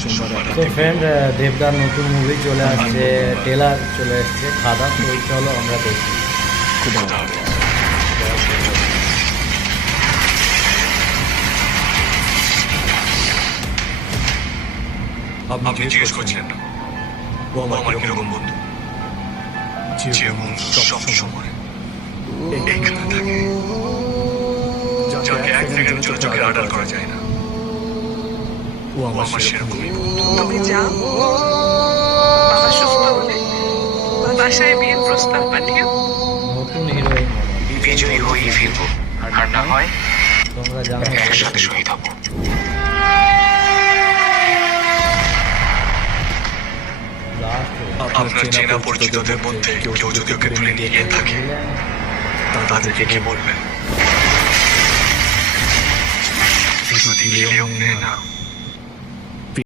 তো ফ্রেন্ড, দেবদার নতুন মুভি চলে আসছে, ট্রেলার চলে আসছে, খাদা। তো চলো আমরা দেখি। আপনি জিজ্ঞেস করছিলেন না ও আমার কিরকম বন্ধু? যেমন সব সময় এইখানে থাকে, যাকে এক সেকেন্ডের জন্য চোখে আড়াল করা যায় না। ও আমার সেরকমই বন্ধু। তুমি যাও, বাবা সুস্থ হলে বাসায় বিয়ের প্রস্তাব পাঠিও। নতুন হিরোইন বিজয়ী হয়েই ফিরবো, আর না হয় তোমরা জানো। একসাথে শহীদ হবো। আপনার চেনা পরিচিতদের মধ্যে কেউ যদি ওকে তুলে নিয়ে গিয়ে থাকে, তাদেরকে কি বলবেন? যদি কেউ নেয় না,